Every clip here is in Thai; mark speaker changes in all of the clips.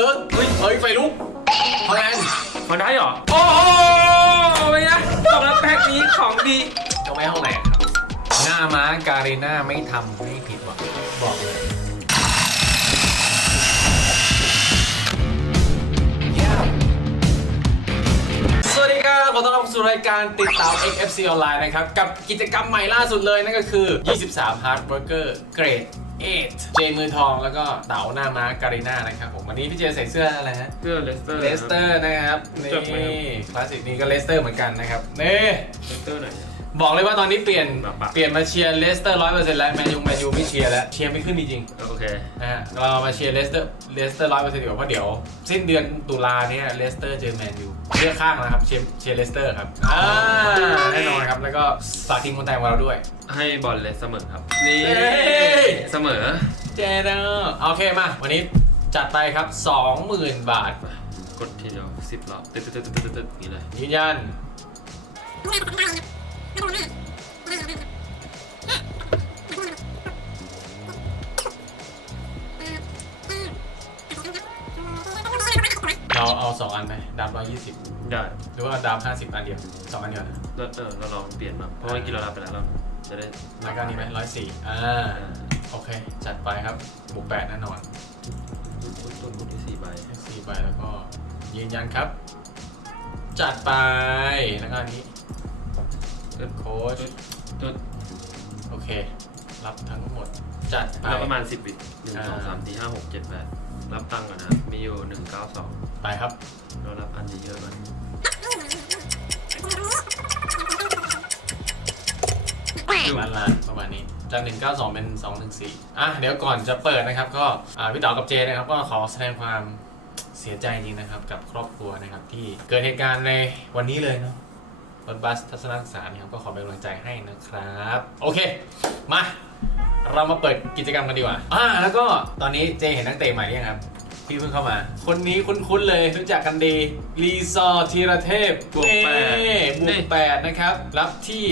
Speaker 1: เบิร์กเฮ้ยเฮ้ยไฟลุกฮอลแลนด์
Speaker 2: มาได้เหรอ โอ้โหเป็นไงบอกแล้วแพ็คนี้ของดี
Speaker 1: ก็ไม่เท่าไหร่ครับ หน้าม้าการีน่าไม่ทำไม่ผิดหวังบอกเลย สวัสดีครับขอต้อนรับสู่รายการติดตาม XFC ออนไลน์นะครับ กับกิจกรรมใหม่ล่าสุดเลยนั่นก็คือ 23 Hard Worker Grade 8เจมือทองแล้วก็เต๋าหน้าม้าการีน่านะครับผมวันนี้พี่เจใส่เสื้ออะไรฮะ
Speaker 2: เพื่อเลสเตอร์
Speaker 1: เลสเตอร์นะครับ
Speaker 2: จบไหมครับ
Speaker 1: นี่คลาสสิกนี่ก็เลสเตอร์เหมือนกันนะครับนี่
Speaker 2: เลสเตอร์ไหนอะ
Speaker 1: บอกเลยว่าตอนนี้เปลี่ยน
Speaker 2: แบบปะ
Speaker 1: เปลี่ยนมาเชียร์เลสเตอร์ร้อยเปอร์เซ็นต์แล้วแมนยูแมนยูไม่เชียร์แล้วเชียร์ไม่ขึ้นจริง
Speaker 2: โอเค
Speaker 1: ๆนะฮะเรามาเชียร์เลสเตอร์เลสเตอร์ร้อยเปอร์เซ็นต์ดีกว่าเพราะเดี๋ยว สิ้นเดือนตุลาเนี่ยเลสเตอร์เจอแมนยูเลือกข้างนะครับเชียร์เชียร์เลสเตอร์ครับอ่าแน่นอนครับ แล้วก็ฝากทีมคนไทยของเราด้วย
Speaker 2: ให้บอลเลยเสมอครับ นี่
Speaker 1: เฮ้ย
Speaker 2: เสมอ
Speaker 1: เจเนอร์โอเคมา วันนี้จัดไปครับ 20,000 บาท
Speaker 2: กดทีเดียวสิบรอบตึ๊ดตึ๊ดตึ๊ดตึ๊ดตึ๊ดอย่างนี้เลย
Speaker 1: ยืนยัน เราเอา2อันไหมดามร้อยยี่สิบ
Speaker 2: ได้
Speaker 1: หรือว่าดามห้าสิบอันเดียวสองอันเดียวนะ
Speaker 2: แล้วเออเราลองเปลี่ยนมาเพราะเมื่อกี้เรารับไปแล้วเราจะได้
Speaker 1: แล้วก็อันนี้ไหมร้อยสี่อ่า
Speaker 2: อ่า
Speaker 1: โอเค จัดไปครับบวกแปดแน่นอน
Speaker 2: ต้นต้นต้นต้นที่สี่ใบ
Speaker 1: สี่ใบแล้วก็ยืนยันครับ จัดไปแล้วก็อันนี้
Speaker 2: ตึ๊ด
Speaker 1: โค้ช
Speaker 2: ตึ๊ด
Speaker 1: โอเค รับทั้งหมด จัดไป
Speaker 2: รับประมาณสิบวิหนึ่ง
Speaker 1: อ่า
Speaker 2: สองสามสี่ห้าหกเจ็ดแปดรับตังค์ก่อนนะครับมีอยู่หนึ่งเก้าสอง
Speaker 1: ไปครับ
Speaker 2: เรารับอันเยอะๆมัน
Speaker 1: ล้านล้านประมาณนี้ จาก 192 เป็น 214 อะ เดี๋ยวก่อนจะเปิดนะครับ ก็อ่าพี่เต๋อกับเจนะครับ ก็ขอแสดงความเสียใจจริงนะครับ กับครอบครัวนะครับ ที่เกิดเหตุการณ์ในวันนี้เลยเนาะ รถบัสทัศนศึกษาเนี่ยครับก็ขอเป็นกำลังใจให้นะครับ โอเค มา เรามาเปิดกิจกรรมกันดีกว่าอ่าแล้วก็ตอนนี้เจเห็นนักเตะใหม่หรือยังครับที่เพิ่งเข้ามา คนนี้คุ้นๆเลยรู้จักกันดีรีซอร์ธีรเทพ
Speaker 2: บวกแปด
Speaker 1: เน่บว
Speaker 2: นี่
Speaker 1: กแปดนะครับ รับที่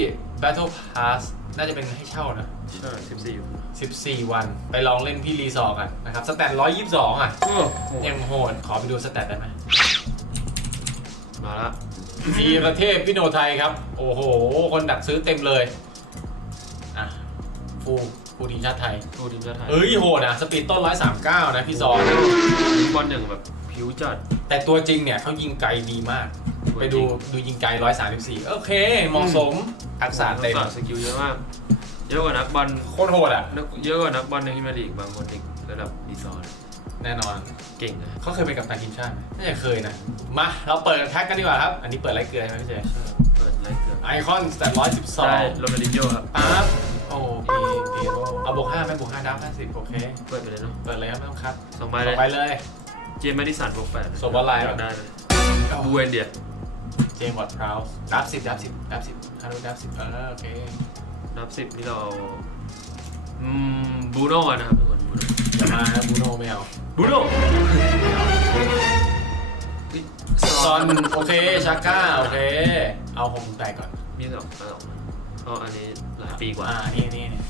Speaker 1: Battle Pass น่าจะเป็นให้เช่านะ
Speaker 2: ใช่สิบสี่
Speaker 1: 14 วันไปลองเล่นพี่รีซอร์กันนะครับสแตท122 อะ
Speaker 2: โอ้โห
Speaker 1: ยังโหดขอไปดูสแตทได้ไหม
Speaker 2: มาละ
Speaker 1: ธีรเทพพิโนไทยครับ โอ้โห คนดักซื้อเต็มเลย อะ ฟูฟูทีมชาติไทย
Speaker 2: ดูทีมชาติไทย
Speaker 1: เฮ้ยโหดอะ สปีดต้น139นะพี่ซอร์
Speaker 2: บอลอย่างแบบผิวจัด
Speaker 1: แต่ตัวจริงเนี่ยเขายิงไกลดีมาก ไปดูดูยิงไกล134โอเคเหมาะสมทักษะเต็ม
Speaker 2: ทักษะสกิลเยอะมาก เยอะกว่านักบอล
Speaker 1: โคตรโหดอะ
Speaker 2: นักเยอะกว่านักบอลในพรีเมียร์ลีกบางคนอีกระดับดีซอร์
Speaker 1: แน่นอน
Speaker 2: เก่งนะ
Speaker 1: เขาเคยเป็นกัปตันทีมชาติไหมน่าจะเคยนะ มา เราเปิดแพ็กกันดีกว่าครับ อันนี้เปิดไรเกลือใช่ไหมพี่เจ
Speaker 2: ใช่เปิดไลฟ์เกือบ
Speaker 1: ไอคอนสแตทร้อยสิบสอง
Speaker 2: ได้โรเมดิโยครับ
Speaker 1: ปั๊บโอ้พีพีโรเอาบวกห้าไหมบวกห้าดาวห้าสิบโอเค
Speaker 2: เปิดไปเลยเนาะ
Speaker 1: เปิดเลยครับไม่ต้องคัด
Speaker 2: สองใบ
Speaker 1: ต่
Speaker 2: เล
Speaker 1: อยไปเลย
Speaker 2: เจมส์แมดิสันบวกแปด
Speaker 1: ส่งบอลไลน์
Speaker 2: อยากได้เลยบูเอนเดีย
Speaker 1: เจมส์บอดพราวส์ดับสิบดับสิบดับสิบฮารุดับสิบเออโอเค
Speaker 2: นับสิบนี่เรา อืมบูโน่นะครับทุกคนบูโน่
Speaker 1: อย่ามานะบูโน่ไม่เอา
Speaker 2: บูโน่
Speaker 1: ซอนโอเคชาก้าโอเค เอาโฮมแตกก่อน
Speaker 2: มีสองมีสองอ๋ออันนี้หลายปีกว่า
Speaker 1: อ่านี่นี่นี่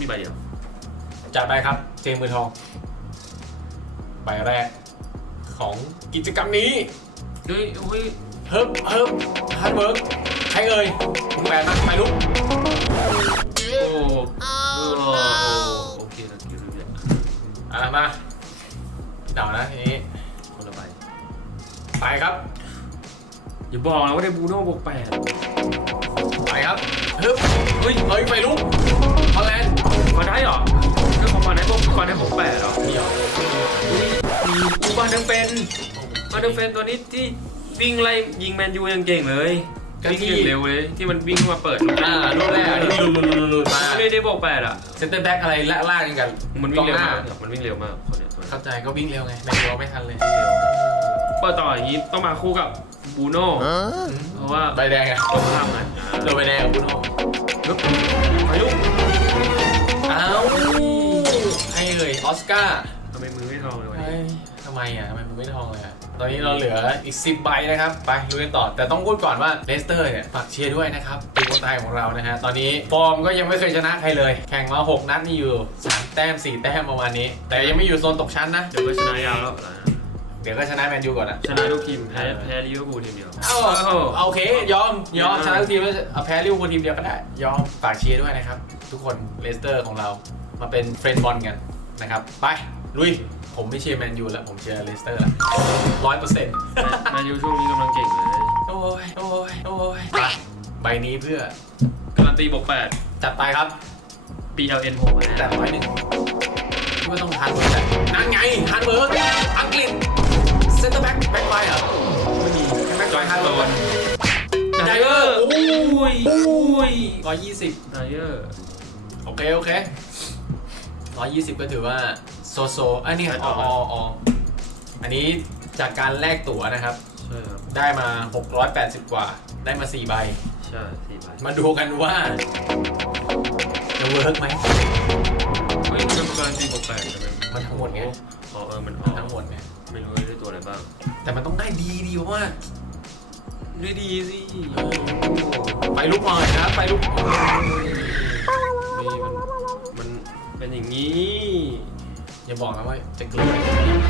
Speaker 2: มีใบเดียว
Speaker 1: จัดไปครับเจมส์มือทองใบแรก ของกิจกรรมนี้
Speaker 2: เฮ้ยเฮ้ย
Speaker 1: เฮิบเฮิบฮาร์ดเวิร์กใครเอ่ยคุณแปดมาไปลุก
Speaker 2: โอ้โอ้ อะ
Speaker 1: มาเดานะทีนี้
Speaker 2: คนละใบ
Speaker 1: ไปครับ
Speaker 2: อย่าบอกนะว่าได้บูโน่บวกแปด
Speaker 1: ไปครับฮึบเฮ้ยเฮ้ยไปลุกฮอลแลนด์
Speaker 2: มาได้เหรอเรื่องของมาได้บวกมาได้บวกแปดเหรอ
Speaker 1: เดี๋ยว
Speaker 2: มีกูบาเดนเฟนบาเดนเฟนตัวนี้ที่วิ่งไล่ยิงแมนยูยังเก่งเลย วิ่งอย่างเร็วเลยที่มันวิ่งมาเปิด
Speaker 1: อ่าลูกแรกที่ลุลุลุลุลุมา
Speaker 2: ไม่ได้บวกแปดอะ
Speaker 1: เซนเตอร์แบ็กอะไรล่ากันกัน
Speaker 2: มันวิ่งเร็ว
Speaker 1: กอห
Speaker 2: มาก
Speaker 1: น้
Speaker 2: มันวิ่งเร็วมากคนเนี้ยตัวนี้
Speaker 1: เข้าใจก็วิ่งเร็วไงแมนยูไม่ทันเลย
Speaker 2: เปิดต่ออย่างนี้ต้องมาคู่กับบูโน่เพราะว่า
Speaker 1: ใบแดงไง
Speaker 2: ตรงข้ามไง
Speaker 1: โดนใบแดงกับบูโน่
Speaker 2: ลุกพายุ
Speaker 1: อ้าวใครเอ่ยออสการ์
Speaker 2: ทำไมมือไม่ทองเลยวะ
Speaker 1: เฮ้ยทำไมอะทำไมมึงไม่ทองเลยอะ ตอนนี้เราเหลืออีก 10 ใบนะครับ ไปลุยกันต่อ แต่ต้องพูดก่อนว่าเลสเตอร์เนี่ยฝากเชียร์ด้วยนะครับทีมคนไทยของเรานะฮะ ตอนนี้ฟอร์มก็ยังไม่เคยชนะใครเลย แข่งมา 6 นัดมีอยู่ 3 แต้ม 4 แต้มประมาณนี้ แต่ยังไม่อยู่โซนตกชั้นนะ
Speaker 2: เดี๋ยวก็ชนะยาวแล้วอะไรนะ
Speaker 1: เดี๋ยวก็ชนะแมนยูก่อนอะ
Speaker 2: ชนะทุกทีมแพ้
Speaker 1: เออ
Speaker 2: แพ้ลิเวอร์พูลทีมเดียว
Speaker 1: เอาเอาโอเค ยอม ยอม ชนะทุกทีมแล้วเอาแพ้ลิเวอร์พูลทีมเดียวก็ได้ ยอม ฝากเชียร์ด้วยนะครับ ทุกคน เลสเตอร์ของเรา มาเป็นเฟรนด์บอลกันนะครับ ไป ลุย ผมไม่เชียร์แมนยูแล้วผมเชียร์เลสเตอร์แล้วร้อยเปอร์เซ็นต์
Speaker 2: แมนยูช่วงนี้กำลังเก่งเลย
Speaker 1: โอ้ยโอ้ยโอ้ยไปใบนี้เพื่อ
Speaker 2: การันตีบวกแปด
Speaker 1: จัดไปครับ
Speaker 2: BLN ผมมา
Speaker 1: แต่
Speaker 2: แน่
Speaker 1: ร้อยหนึ่งที่ว่าต้องทันเวิร์กอะนั่นไงทันเวิร์กอังกฤษเซนเตอร์แบ็กแบ็กไฟเหรอไม่มีแบ็ก
Speaker 2: จ
Speaker 1: ไฟ
Speaker 2: อย
Speaker 1: ทั
Speaker 2: ฮั
Speaker 1: น
Speaker 2: นโล
Speaker 1: เวิร์
Speaker 2: น
Speaker 1: ก
Speaker 2: ไดเออร์อุ้ยอุ้ย
Speaker 1: ร้อยยี่สิบ
Speaker 2: ไดเออร์
Speaker 1: โอเค โอเคร้อยยี่สิบก็ถือว่า โซโซอันนี้อ๋ออ๋ออ๋ออันนี้จากการแลกตั๋วนะครับ
Speaker 2: ใช่ครับ
Speaker 1: ได้มา 680 กว่า ได้มา 4 ใบ
Speaker 2: ใช่สี่ใบ
Speaker 1: มาดูกันว่า จะเวิร์กไหม
Speaker 2: เฮ้ยมันการันตีบวกแปดจะเป็น
Speaker 1: มันทั้งหมดไง
Speaker 2: อ๋อเออมันอ
Speaker 1: มั
Speaker 2: อนก
Speaker 1: ทั้งหมดไง
Speaker 2: ไม่รู้ว่าได้ตัวอะไรบ้าง
Speaker 1: แต่มันต้องได้ดีดีเพราะว่า
Speaker 2: ด้วยดีสิ
Speaker 1: ไฟลุกหน่อยนะครับไฟลุก อย่าบอกนะว่าจะเกลือ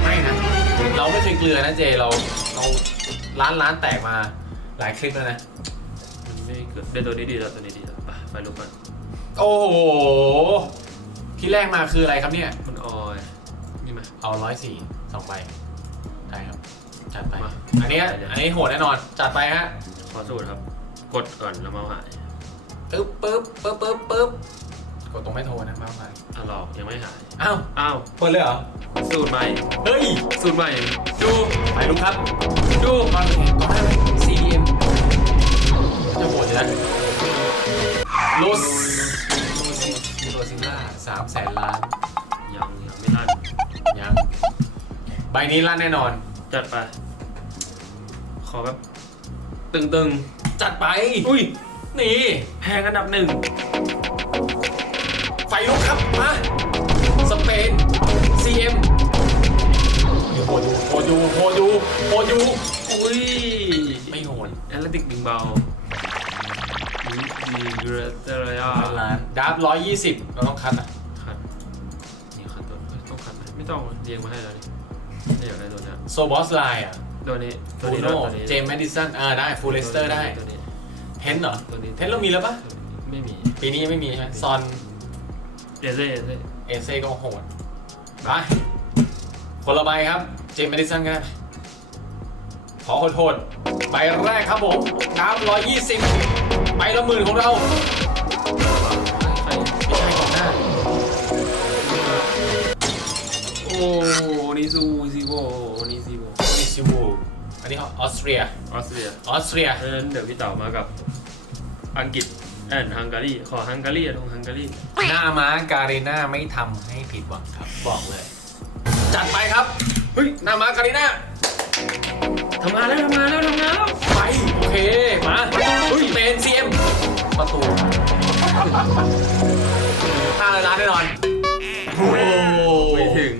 Speaker 1: ไม่นะเราไม่เคยเกลือนะเจเราเราร้านร้านแตกมาหลายคลิปแล้วนะ
Speaker 2: มันไม่เกิดได้ตัวนี้ดีแล้วตัวนี้ดีแล้วไปไฟลุกมัน
Speaker 1: โอ้โหที่แรกมาคืออะไรครับเนี่ย
Speaker 2: มันออยนี่มา
Speaker 1: เอาร้อยสี่สองใบได้ครับจัดไป
Speaker 2: มา
Speaker 1: อันเนี้ยอันนี้โหดแน่นอนจัดไปฮะ
Speaker 2: ขอสูตรครับ กดก่อนแล้วเมาส์หาย
Speaker 1: ปึ๊บปึ๊บปึ๊บปึ๊บปึ๊บ กดตรงไม่โทรนะมาไป
Speaker 2: อะหลอกยังไม่หาย
Speaker 1: อ้าว
Speaker 2: อ้าว
Speaker 1: เปิดเลยเหรอ
Speaker 2: สูตรใหม่
Speaker 1: เฮ้ย
Speaker 2: สูตรใหม่ ดู
Speaker 1: ไปลุกครับ
Speaker 2: ดู
Speaker 1: มาเลยต้องได้ไหม CDM จะโหดอยู่นะโลสโลซิล่าสามแสนล้าน
Speaker 2: ยังยังไม่ทัน
Speaker 1: ยัง ใบนี้ลั่นแน่นอน
Speaker 2: จัดไป ขอแบบ ตึง
Speaker 1: จัดไป
Speaker 2: ๆอุ้ย
Speaker 1: นี่
Speaker 2: แพงอันดับหนึ่ง
Speaker 1: ไฟลุกครับมาสเปน CM โหดอยู่โหดอยู่โหดอยู่โหดอยู่
Speaker 2: อุ้ย
Speaker 1: ไม่โหด
Speaker 2: แอตเลติกบิงเบาดีดีเกรเตอร์ยา
Speaker 1: ล้านล้านดับร้อยยี่สิบเราต้องคัดอะ
Speaker 2: คัดนี่คัดตัวเอ้ยต้องคัดไหมไม่ต้องเรียงมาให้แล้วนี่ไม่อยากได้ตัวเนี้ย
Speaker 1: โซบอสไลน์อะ
Speaker 2: ตัวนี้ตัว
Speaker 1: บู
Speaker 2: นี้
Speaker 1: โน่
Speaker 2: ตัวนี้
Speaker 1: เจมส์แมดิสันอ่าได้ฟูลเลสเตอร์ได้
Speaker 2: ตัวนี้
Speaker 1: เทนเหรอ
Speaker 2: ตัวนี้
Speaker 1: เทนเรามีแล้วปะ
Speaker 2: ไม่มี
Speaker 1: ปีนี้ยังไม่มีใช่ไหมซอน
Speaker 2: เอเซ่เอเซ่
Speaker 1: เอเซ่ก็โหดไปคนละใบครับ เจมส์แมดิสันก็ได้ไปขอโทษๆใบแรกครับผมน้ำร้อยยี่สิบใบละหมื่นของเรา
Speaker 2: ใคร
Speaker 1: ไม่ใช่ของหน้า
Speaker 2: โอ้นิซูซิโวนิซิโว
Speaker 1: มิซิวูอันนี้ออสเตรีย
Speaker 2: ออสเตรีย
Speaker 1: ออสเตรีย
Speaker 2: เพราะฉะนั้นเดี๋ยวพี่เต๋ามากับอังกฤษ แอนฮังการีขอฮังการีอะลงฮังการี
Speaker 1: หน้าม้าการีน่าไม่ทำให้ผิดหวังครับบอกเลย จัดไปครับเฮ้ยหน้าม้าการีน่า
Speaker 2: ทำงานแล้วทำงานแล้วทำงานแล้ว
Speaker 1: ไปโอเคมาเฮ้ยเป็นซีเอ็มประตูห้าร้อยล้านแน่นอนโอ้โห
Speaker 2: ไปถึง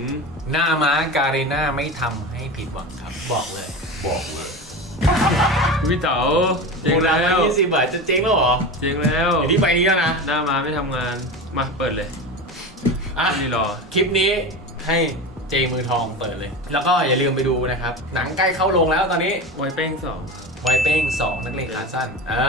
Speaker 1: หน้าม้าการีน่าไม่ทำให้ผิดหวังครับบอกเลย
Speaker 2: พี่เต๋าเจ๊ง
Speaker 1: โบราณ
Speaker 2: แล้ว
Speaker 1: ยี่สิบบาทจะเจ๊งแล้วเหรอ
Speaker 2: เจ๊งแล้ว
Speaker 1: อยู่ที่ใบนี้แล้วนะ
Speaker 2: หน้ามาไม่ทำงาน มาเปิดเลย
Speaker 1: อะ
Speaker 2: นี่รอ
Speaker 1: คลิปนี้ให้เจมือทองเปิดเลย แล้วก็อย่าลืมไปดูนะครับ หนังใกล้เข้าโรงแล้วตอนนี้
Speaker 2: ไวเป้งสอง
Speaker 1: ไวเป้ง2นักเลงขาสั้นอ่า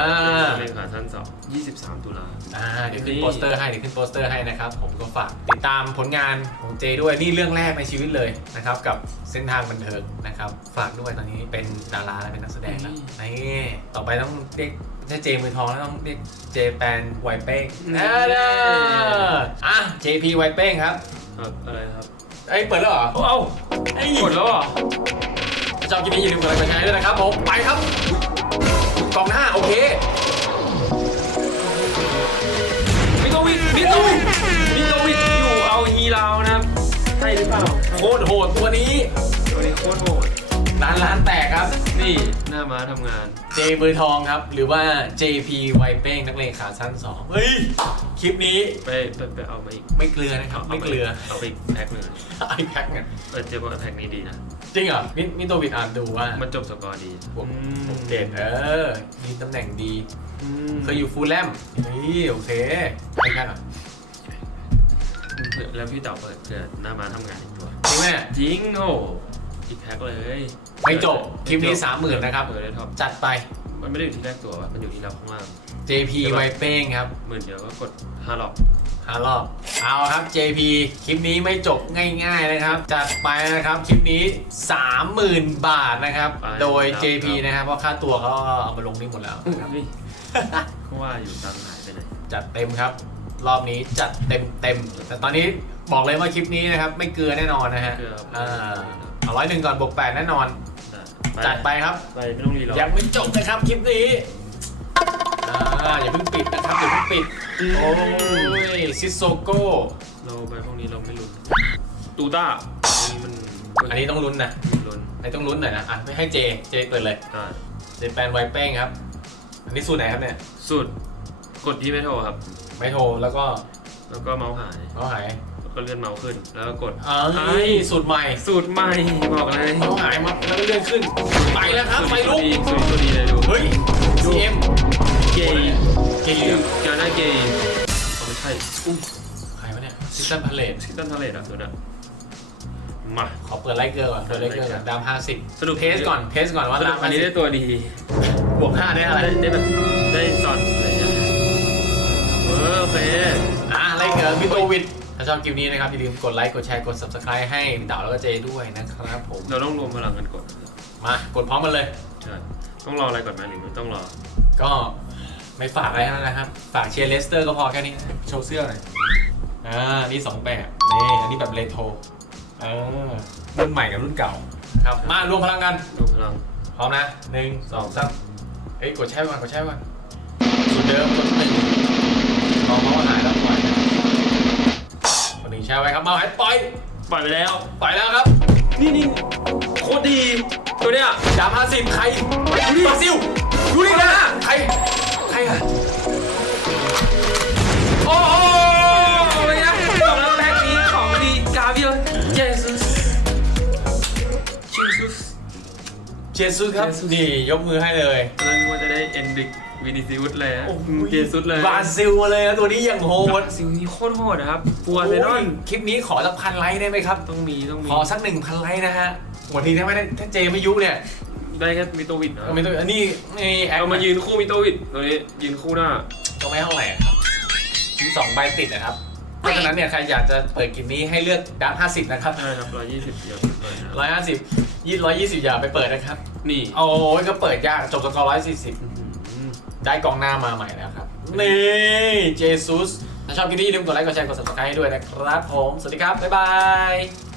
Speaker 2: เล่นขาสั้นสองยี่สิบสามตุลา
Speaker 1: อ่าเดี๋ยวขึ้น
Speaker 2: นี่
Speaker 1: โปสเตอร์ให้เดี๋ยวขึ้นโปสเตอร์ให้นะครับ ผมก็ฝากติดตามผลงานของเจด้วยนี่เรื่องแรกในชีวิตเลยนะครับ กับเส้นทางบันเทิงนะครับ ฝากด้วยตอนนี้เป็นดาราและเป็นนักแสดงแล้วนี่ต่อไปต้องเรียกไม่ใช่เจมือทองแล้วต้องเรียกเจแปนไวเป้งอ่าอะ JP ไวเป้งครับ
Speaker 2: ครับอะไรครับ
Speaker 1: เอ้ยเปิดแล้วเหรอ
Speaker 2: เอ้า
Speaker 1: เอ้ย
Speaker 2: กดแล้วเหรอ
Speaker 1: ถ้า ชอบคลิปนี้อย่าลืมกดไลค์กดแชร์ด้วยนะครับผมไปครับกองหน้าโอเค
Speaker 2: มิโตวิทมิโตวิทมิโตวิทอยู่เอาฮีราวนะครับใช่หรือเปล่า
Speaker 1: โคตรโหดตัวนี้
Speaker 2: ตัวนี้โคตรโหดา
Speaker 1: นร้านแตกครับ
Speaker 2: นี่หน้าม้าทำงาน
Speaker 1: เจมือทองครับ หรือว่า JP ไวเป้งนักเลงขาสั้น2เฮ้ย คลิปนี้
Speaker 2: ไปไปไปเอามาอีก
Speaker 1: ไม่เกลือนะครับ ไม่เกลือ
Speaker 2: เอาไปอีกแพ็คหนึ่ง
Speaker 1: ไอแพ็คเนี่ย
Speaker 2: เออเจ๊บอกว่าแพ็คนี้ดีนะ
Speaker 1: จริงเหรอมิมิโตวิดอ่านดูว่า
Speaker 2: มันจบสกอร์ดี
Speaker 1: บวก
Speaker 2: อืม
Speaker 1: บวกเจ็ดเออ มีตำแหน่งดี
Speaker 2: อืม
Speaker 1: เคยอยู่ฟูลแลมเฮ้ยโอเคไปกันเหรอ
Speaker 2: เผื่อแล้วพี่เต๋าเปิดเผื่อหน้าม้าทำงานอีกตัว
Speaker 1: จริงไหมเนี่ย
Speaker 2: จริงโอ้อีกแพ็คเลย
Speaker 1: ไม่จบ คลิปนี้30,000นะครับ
Speaker 2: เออได้ท็อป
Speaker 1: จัดไป
Speaker 2: มันไม่ได้อยู่ที่แรกตัววะมันอยู่ที่เราข้างล่าง
Speaker 1: JP ไวเป้งครับ
Speaker 2: หมื่นเดียวก็กดห้ารอบ
Speaker 1: หารอบเอาครับ JP คลิปนี้ไม่จบง่ายๆนะครับ จัดไปนะครับคลิปนี้ 30,000 บาทนะครับ โดย JP นะครับเพราะค่าตัวเขาเอามาลงนี่หมดแล้วนะครับ
Speaker 2: นี่เขาว่าอยู่ตังค์หายไปไหน
Speaker 1: จัดเต็มครับ รอบนี้จัดเต็มเต็มๆแต่ตอนนี้บอกเลยว่าคลิปนี้นะครับ ไม่เกลือแน่นอนนะฮะ
Speaker 2: เกลือ
Speaker 1: อ่าเอาร้อยหนึ่งก่อนบวกแปดแน่นอน
Speaker 2: ได้
Speaker 1: จัดไปครับ
Speaker 2: ไปไม่ต้องรีรอ
Speaker 1: ยังไม่จบนะครับคลิปนี้อ่าอย่าเพิ่งปิดนะครับอย่าเพิ่งปิด โอ้ยซิโซโก้
Speaker 2: เราไปพวกนี้เราไม่ลุ้นตูต้าอันนี้มัน
Speaker 1: อันนี้ต้องลุ้นนะ
Speaker 2: ลุ้น
Speaker 1: อันนี้ต้องลุ้นหน่อยนะอะไม่ให้เจเจเปิดเลย
Speaker 2: ได้
Speaker 1: เจแปนไวเป้งครับ อันนี้สูตรไหนครับเนี่ย
Speaker 2: สุดกดที่ไม่โทรครับ
Speaker 1: ไม่โทรแล้วก็
Speaker 2: แล้วก็เมาส์หาย
Speaker 1: เขาหาย
Speaker 2: แล้ว ก็เลื่อนเมาส์ขึ้น แล้วก็กด
Speaker 1: อ้ายสูตรใหม่
Speaker 2: สูตรใหม่บอกเลย
Speaker 1: เขาหายมาแล้วก็เลื่อนขึ้น ไปแล้วครับไฟลุก
Speaker 2: สูตรตัวดีเลยดู
Speaker 1: เฮ้ย CM
Speaker 2: เกย์
Speaker 1: เกย์
Speaker 2: เจอหน้าเกย์เอาไม่ใช่อุ้ม
Speaker 1: ใครวะเนี่ยซิสเตอร์พาเลต
Speaker 2: ซิตันทาเลตอะตัวเนี้ยมา
Speaker 1: ขอเปิดไลค์เกอร์ก่อนเปิดไลค์เกอร์ก่อนดามห้าสิบ
Speaker 2: สรุป
Speaker 1: เทสก่อนเทสก่อนว่า
Speaker 2: สรุ
Speaker 1: ดา
Speaker 2: ป
Speaker 1: ม
Speaker 2: อันนี้ได้ตัวดี
Speaker 1: บวกห้าได้อะไร
Speaker 2: ได้ได้แบบได้ซอนอะไรเงี้ยเออโอเค
Speaker 1: อะไลค์เกอร์มิโตวิด ถ้าชอบคลิปนี้นะครับอย่าลืมกดไลค์ กดแชร์ กด subscribe ให้พี่เต๋าแล้วก็เจด้วยนะครับผม
Speaker 2: เราต้องรวมพลังกันกด
Speaker 1: มากดพร้อมกันเลย
Speaker 2: ใช่ต้องรออะไรก่อนไหมหรือไม่ต้องรอ
Speaker 1: ก็ไม่ฝากอะไรทั้งนั้นนะครับ ฝากเชียร์เลสเตอร์ก็พอแค่นี้นะโชว์เสื้อหน่อยอ่านี่สองแบบ นี่ อันนี้แบบเรโทรเออรุ่นใหม่กับรุ่นเก่านะครับ มารวมพลังกัน
Speaker 2: รวมพลัง
Speaker 1: พร้อมนะหนึ่งสองสามเอ้ยกดแช่ก่อนกดแช่ก่อนสูตรเดิมกดหนึ่ง แช่ไว้ครับเมาส์หายปล่อย
Speaker 2: ปล่อยไปแล้ว
Speaker 1: ปล่อยแล้วครับ
Speaker 2: นี่นี่โคตรดี ตัวเนี้ย
Speaker 1: ดามห้าสิบใครดูดิบราซิลดูดินะใคร ใครอะ
Speaker 2: โอ้โหไม่ได้บอกแล้วแพ็คนี้ของดีกาเบียเจสุสเจสุส
Speaker 1: เจสุสครับ
Speaker 2: เจสุส
Speaker 1: นี่ยกมือให้เลย
Speaker 2: ตอนนั้นว่าจะได้เอนดิก วินิซิอุสเลยอะเจสุสเลย
Speaker 1: บราซิลมาเลยนะตัวนี้ยังโหด
Speaker 2: ซิลนี่โคตรโหดนะครับปัวเซนอน
Speaker 1: โยคลิปนี้ขอสักพันไลค์ได้ไหมครับ
Speaker 2: ต้องมีต้องมี
Speaker 1: ขอสักหนึ่งพันไลค์นะฮะวันทีถ้าไม่ได้ถ้าเจไม่ยุเนี่ย
Speaker 2: ได้แค่มิโตวิดนะ
Speaker 1: ก็ไม่ต้องอันนี้นี่แอค
Speaker 2: เอามายืนคู่มิโตวิดตัวนี้ยืนคู่หน้า
Speaker 1: ก็ไม่เท่าไหร่ครับมีสองใบติดนะครับ เพราะฉะนั้นเนี่ยใครอยากจะเปิดกินนี้ให้เลือกดับห้าสิบนะครับ
Speaker 2: ใช่ครับร้อยยี่สิบเดียวเลยนะ
Speaker 1: ร้อยห้าสิบยี่ร้อยยี่สิบอย่าไปเปิดนะครับ
Speaker 2: นี่
Speaker 1: โอ้ยก็เปิดยากจบสกอร์ร้อยสี่สิบ
Speaker 2: อื้อหือ
Speaker 1: ได้กองหน้ามาใหม่แล้วครับ นี่เจซุสถ้าชอบคลิปนี้อย่าลืมกดไลค์กดแชร์กด subscribe ให้ด้วยนะครับผม สวัสดีครับ บ๊ายบาย